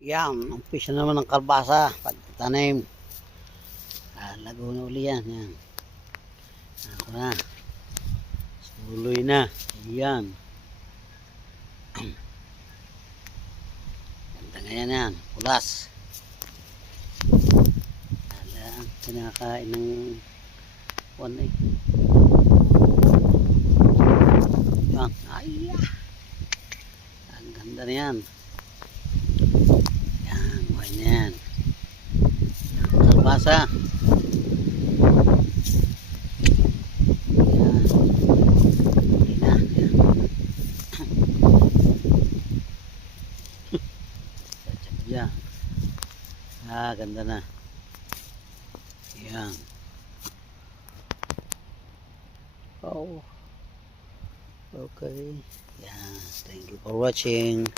Yan, umpisa naman ng kalbasa, pagtanim. Lago na uli yan. Yan. Ako na. Suloy na. Yan. Ganda nga yan. Pulas. Kinakain ng one eh. Yan. Ay, ang ganda na yan. Yan, buhay na yan. Kalbasa. Yan. Hindi na. Yan. Yan. Ganda na. Yan. Oh. Okay. Yeah. Thank you for watching.